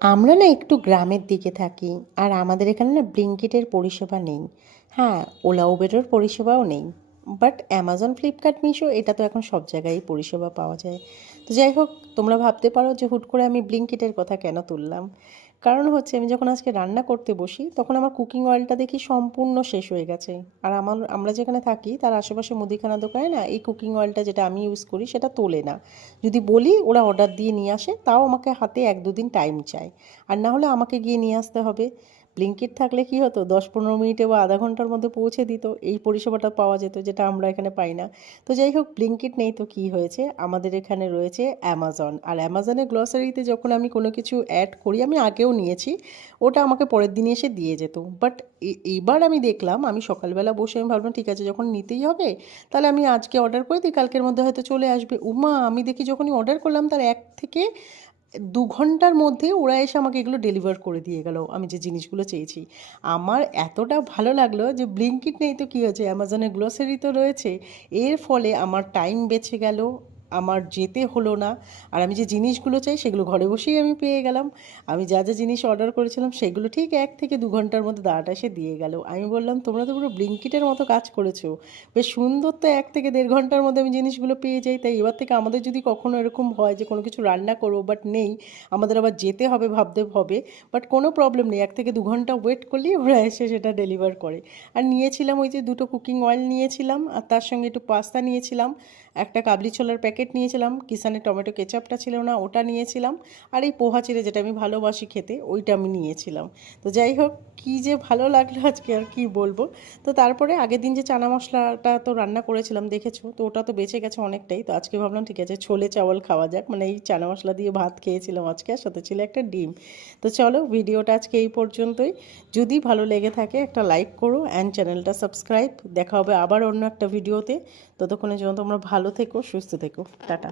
আমরা না একটু গ্রামের দিকে থাকি, আর আমাদের এখানে না ব্লিঙ্কিটের পরিষেবা নেই। হ্যাঁ, ওলা উবেরের পরিষেবাও নেই। বাট অ্যামাজন, ফ্লিপকার্ট, মিশো এটা তো এখন সব জায়গায় পরিষেবা পাওয়া যায়। তো যাই হোক, তোমরা ভাবতে পারো যে হুট করে আমি ব্লিঙ্কিটের কথা কেন তুললাম। কারণ হচ্ছে, আমি যখন আজকে রান্না করতে বসি তখন আমার কুকিং অয়েলটা দেখি সম্পূর্ণ শেষ হয়ে গেছে। আর আমরা যেখানে থাকি তার আশেপাশে মুদিখানা দোকানে না এই কুকিং অয়েলটা যেটা আমি ইউজ করি সেটা তোলে না। যদি বলি ওরা অর্ডার দিয়ে নিয়ে আসে, তাও আমাকে হাতে 1-2 দিন টাইম চায়। আর না হলে আমাকে গিয়ে নিয়ে আসতে হবে। ব্লিঙ্কিট থাকলে কি হতো, 10-15 মিনিটে বা আধা ঘন্টার মধ্যে পৌঁছে দিত, এই পরিষেবাটা পাওয়া যেত যেটা আমরা এখানে পাই না। তো যাই হোক, ব্লিঙ্কিট নেই তো কি হয়েছে, আমাদের এখানে রয়েছে অ্যামাজন। আর অ্যামাজনের গ্লসারিতে যখন আমি কোনো কিছু অ্যাড করি, আমি আগেও নিয়েছি, ওটা আমাকে পরের দিনই এসে দিয়ে যেত। বাট এইবার আমি দেখলাম, আমি সকালবেলা বসে আমি ভাবলাম ঠিক আছে, যখন নিতেই হবে তাহলে আমি আজকে অর্ডার করে দিই, কালকের মধ্যে হয়তো চলে আসবে। উমা, আমি দেখি যখনই অর্ডার করলাম তার 1 থেকে 2 ঘন্টার মধ্যে ওরা এসে আমাকে এগুলো ডেলিভার করে দিয়ে গেল, আমি যে জিনিসগুলো চেয়েছি। আমার এতটা ভালো লাগলো যে ব্লিঙ্কিট নেই তো কী হয়েছে, অ্যামাজনের গ্লোসারি তো রয়েছে। এর ফলে আমার টাইম বেঁচে গেল, আমার যেতে হলো না। আর আমি যে জিনিসগুলো চাই সেগুলো ঘরে বসেই আমি পেয়ে গেলাম। আমি যা যা জিনিস অর্ডার করেছিলাম সেগুলো ঠিক 1 থেকে 2 ঘন্টার মধ্যে দাঁড়াটা এসে দিয়ে গেল। আমি বললাম, তোমরা তো পুরো ব্লিঙ্কিটের মতো কাজ করেছো। বেশ সুন্দর তো, 1 থেকে 1.5 ঘন্টার মধ্যে আমি জিনিসগুলো পেয়ে যাই। তাই এবার থেকে আমাদের যদি কখনো এরকম হয় যে কোনো কিছু রান্না করবো বাট নেই, আমাদের আবার যেতে হবে, ভাবতে হবে, বাট কোনো প্রবলেম নেই, 1 থেকে 2 ঘন্টা ওয়েট করলেই ওরা এসে সেটা ডেলিভার করে। আর নিয়েছিলাম ওই যে 2টো কুকিং অয়েল নিয়েছিলাম, আর তার সঙ্গে একটু পাস্তা নিয়েছিলাম, একটা কাবলি ছোলার প্যাকেট নিয়েছিলাম, কিষানের টমেটো কেচাপটা ছিল না ওটা নিয়েছিলাম, আর এই পোহা চিড়ে যেটা আমি ভালোবাসি খেতে ওইটা আমি নিয়েছিলাম। তো যাই হোক, কী যে ভালো লাগলো আজকে, আর কি বলবো। তো তারপরে আগের দিন যে চানা মশলাটা তো রান্না করেছিলাম দেখেছো, তো ওটা তো বেঁচে গেছে অনেকটাই। তো আজকে ভাবলাম ঠিক আছে, ছোলে চাওয়াল খাওয়া যাক, মানে এই চানা মশলা দিয়ে ভাত খেয়েছিলাম আজকে, আর সাথে ছিল একটা ডিম। তো চলো, ভিডিওটা আজকে এই পর্যন্তই। যদি ভালো লেগে থাকে একটা লাইক করো অ্যান্ড চ্যানেলটা সাবস্ক্রাইব। দেখা হবে আবার অন্য একটা ভিডিওতে। ততক্ষণের জন্য তোমরা ভালো থেকো, সুস্থ থেকো, টাটা।